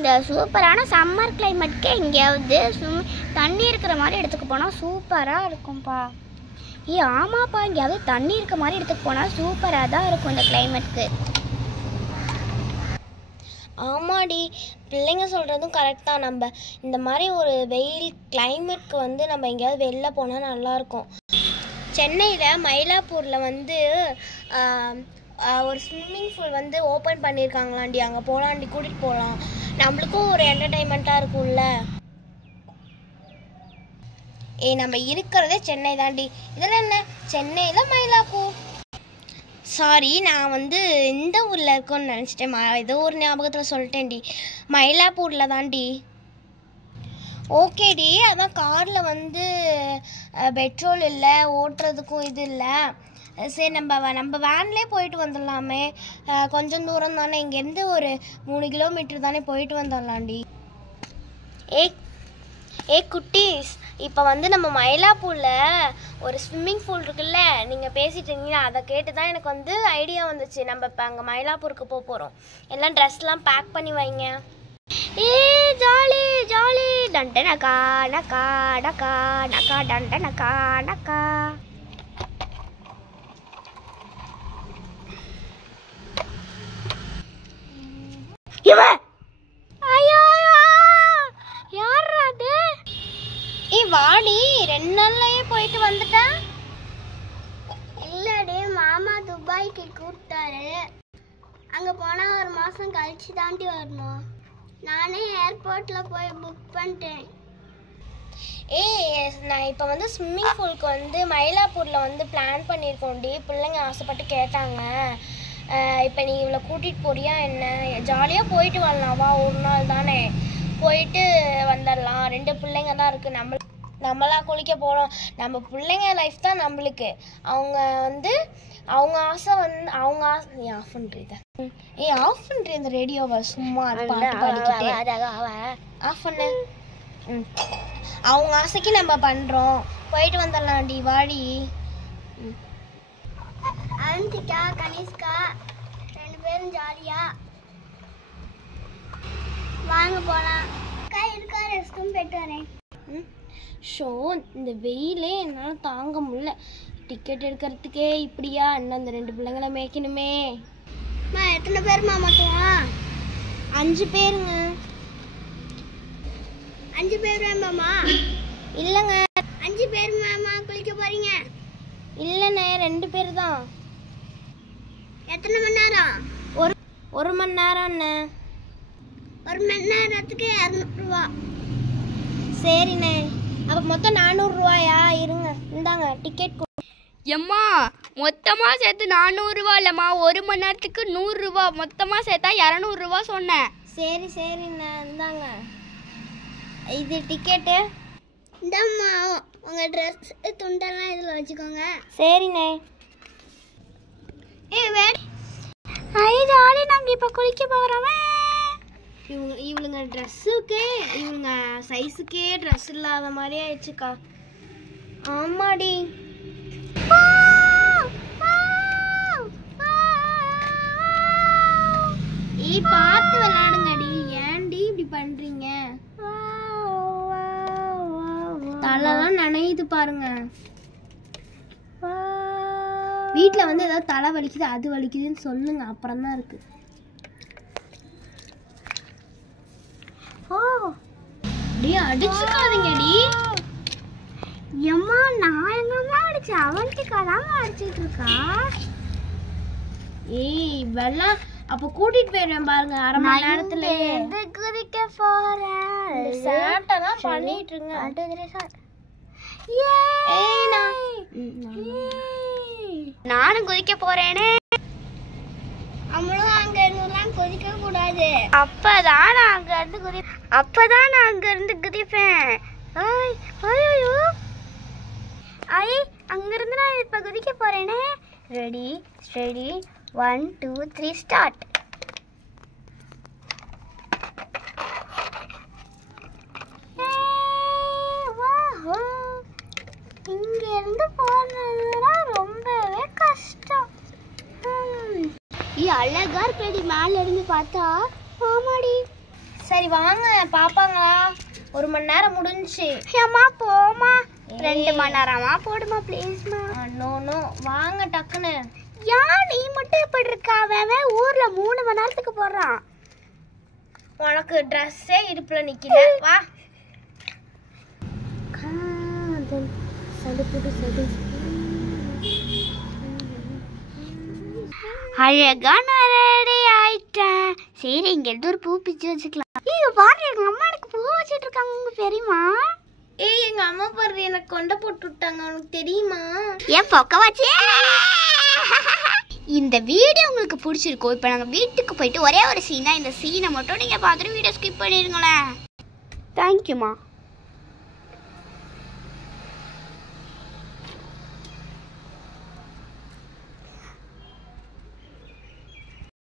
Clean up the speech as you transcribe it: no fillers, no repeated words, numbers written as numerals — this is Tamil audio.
இந்த சூப்பரான சம்மர் கிளைமேட்க்கு எங்கேயாவது தண்ணி இருக்கிற மாதிரி இடத்துக்கு போனால் சூப்பராக இருக்கும்ப்பா. ஆமாப்பா, எங்கேயாவது தண்ணி இருக்க மாதிரி இடத்துக்கு போனால் சூப்பராக தான் இருக்கும் இந்த கிளைமேட்க்கு. ஆமாடி, பிள்ளைங்க சொல்கிறதும் கரெக்ட் தான். நம்ம இந்த மாதிரி ஒரு வெயில் கிளைமேட்க்கு வந்து நம்ம எங்கேயாவது வெளில போனால் நல்லாயிருக்கும். சென்னையில் மயிலாப்பூரில் வந்து ஒரு ஸ்விம்மிங் பூல் வந்து ஓப்பன் பண்ணியிருக்காங்களாண்டி. அங்கே போகலாண்டி, கூட்டிகிட்டு போகலாம். நம்மளுக்கும் ஒரு என்டர்டைன்மெண்ட்டாக இருக்கும்ல. நம்ம இருக்கிறதே சென்னை தாண்டி. இதில் என்ன, சென்னையில் மயிலாப்பூர். சாரி, நான் வந்து இந்த ஊரில் இருக்கோன்னு நினச்சிட்டேன். ஏதோ ஒரு ஞாபகத்தில் சொல்லிட்டேன்டி. மயிலாப்பூரில் தாண்டி. ஓகேடி, அதான் காரில் வந்து பெட்ரோல் இல்லை, ஓட்டுறதுக்கும் இது இல்லை. சரி, நம்ம வேன்லேயே போயிட்டு வந்துடலாமே. கொஞ்சம் தூரம் தானே, இங்கேருந்து ஒரு 3 கிலோமீட்டர் தானே, போயிட்டு வந்துடலாண்டி. குட்டீஸ், இப்போ வந்து நம்ம மயிலாப்பூரில் ஒரு ஸ்விம்மிங் பூல் இருக்குல்ல, நீங்கள் பேசிட்டு இருந்தீங்கன்னா அதை கேட்டு தான் எனக்கு வந்து ஐடியா வந்துச்சு. நம்ம இப்போ அங்கே மயிலாப்பூருக்கு போக போகிறோம். எல்லாம் ட்ரெஸ்லாம் பேக் பண்ணி வைங்க. ஜாலி ஜாலி, டண்ட நக்கா நக்கா நக்கா நக்கா டண்ட நக்கா நக்கா. வாடி, 2 நாள்லயே போயிட்டு வந்துட்டேன். இல்லடி, மாமா துபாய்க்கு கூப்பிட்டாரு. அங்கே போனால் 1 மாதம் கழிச்சு தாண்டி வரணும். நானே ஏர்போர்ட்டில் போய் புக் பண்ணிட்டேன். நான் இப்போ வந்து ஸ்விம்மிங் பூலுக்கு வந்து மயிலாப்பூரில் வந்து பிளான் பண்ணியிருக்கோண்டி. பிள்ளைங்க ஆசைப்பட்டு கேட்டாங்க. இப்போ நீ இவ்வளோ கூட்டிகிட்டு போறியா என்ன? ஜாலியாக போயிட்டு வரலாம், வா. 1 நாள் தானே, போயிட்டு வந்துடலாம். 2 பிள்ளைங்க தான் இருக்குது. நம்மளாம் குளிக்க போகிறோம். நம்ம பிள்ளைங்க லைஃப் தான் நம்மளுக்கு. அவங்க வந்து அவங்க ஆசை வந்து அவங்க ஆஃப் பண்ணுறீங்க. ஆஃப் பண்ணுறேன் இந்த ரேடியோவை. சும்மா ஆஃப் பண்ணு. அவங்க ஆசைக்கு நம்ம பண்ணுறோம். போயிட்டு வந்துடலாம்டி, வாடி. அந்திகா, கனிஷ்கா 2 பேரும் ஜாலியா வாங்க போகலாம். அக்கா இருக்கா, ரெஸ்ட்டும் போயிட்டு வரேன். ஷோ, இந்த வெயிலே என்னால் தாங்க முடியல. டிக்கெட் எடுக்கிறதுக்கே இப்படியா? இன்னும் அந்த 2 பிள்ளைங்களை மேய்க்கணுமே. எத்தனை பேருமா மட்டும்? 5 பேருங்க. 5 பேர் வேண்டாமா? இல்லைங்க, 5 பேர் மாமா குளிக்க போறீங்க? இல்லைண்ணே, 2 பேர் தான். எத்தனை மணி நேரம்? 1 மணி நேரம் அண்ணே. 1 மணி நேரத்துக்கு 200 ரூபா. சரிண்ணே, அப்போ மொத்தம் 400 ரூபாயா? இருங்க, இந்தாங்க டிக்கெட். எம்மா, மொத்தமாக சேர்த்து 400 ரூபா இல்லைம்மா, 1 மணி நேரத்துக்கு 100 ரூபா. மொத்தமாக சேர்த்தா 200 ரூபா சொன்னேன். சரிண்ணே, இந்தாங்க இது டிக்கெட்டு. இந்தாம்மா, உங்கள் ட்ரெஸ் துண்டெல்லாம் இதில் வச்சுக்கோங்க. சரிண்ணே. ஜாலி, நாங்கள் இப்போ குளிக்க போகிறோமே. இவளுங்க ட்ரெஸ்ஸுக்கே, இவங்க சைஸுக்கே ட்ரெஸ் இல்லாத மாதிரி ஆயிடுச்சுக்கா. ஆமாடி. பார்த்து விளையாடுங்கடி. ஏன்டி இப்படி பண்றீங்க? தலைலாம் நனையுது பாருங்க. வீட்டில் வந்து ஏதாவது தலை வலிக்குது, அது வலிக்குதுன்னு சொல்லுங்க, அப்புறம் தான் இருக்கு. அடிச்சுக்காதீங்கடி. எம்மா, நான் எங்கம்மா அடிச்சேன்? அவன்கிட்டக்காதாங்க அடிச்சுட்டு இருக்கா. வெள்ளம் அப்போ கூட்டிட்டு போயிடுவேன் பாருங்க, 1/2 மணி நேரத்துல. குதிக்க போறேன். சேட்டெல்லாம் பண்ணிட்டு இருங்க. நானும் குதிக்க போறேனே. நம்மளும் அங்க இருந்துலாம் குதிக்க கூடாது. அப்பதான் நான் அங்க இருந்து குதிப்பேன். அங்க இருந்து நான் இப்ப குதிக்க போறேனே. Ready, steady, 1 2 3 start. இங்க இருந்து போறதுனா ரொம்பவே கஷ்டம். அழகா இருக்கடி மேல இருந்து பார்த்தா. ஆமாடி. சரி வாங்க பாப்பாங்களா, 1 மணி நேரம் முடிஞ்சுச்சு. ஏம்மா போமா, 2 மணி நேரமா போடுமா ப்ளீஸ்மா. நோ நோ, வாங்க டக்குன்னு. ஏன் நீ மட்டும் எப்படி இருக்கா? அவன் ஊர்ல 3 மணி நேரத்துக்கு போடுறான். உனக்கு ட்ரெஸ்ஸே இடுப்புல நிக்கல. வா. காதல் சடுபுடு சடு. அழகா நான் ரெடி ஆயிட்டேன். சரி இங்க எடுத்து ஒரு பூ பிச்சு வச்சுக்கலாம். ஐயோ பாரு, எங்க அம்மா எனக்கு பூ வச்சிட்டு இருக்காங்க. உங்களுக்கு தெரியுமா? ஏய் எங்க அம்மா பாரு, எனக்கு கொண்டை போட்டு விட்டாங்க. உனக்கு தெரியுமா? ஏன் பொக்க வச்சே? இந்த வீடியோ உங்களுக்கு பிடிச்சிருக்கோம். இப்போ நாங்கள் வீட்டுக்கு போயிட்டு ஒரே ஒரு சீனா, இந்த சீனை மட்டும் நீங்கள் பார்த்துட்டு வீடியோ ஸ்கிப் பண்ணிடுங்களேன். தேங்க்யூம்மா.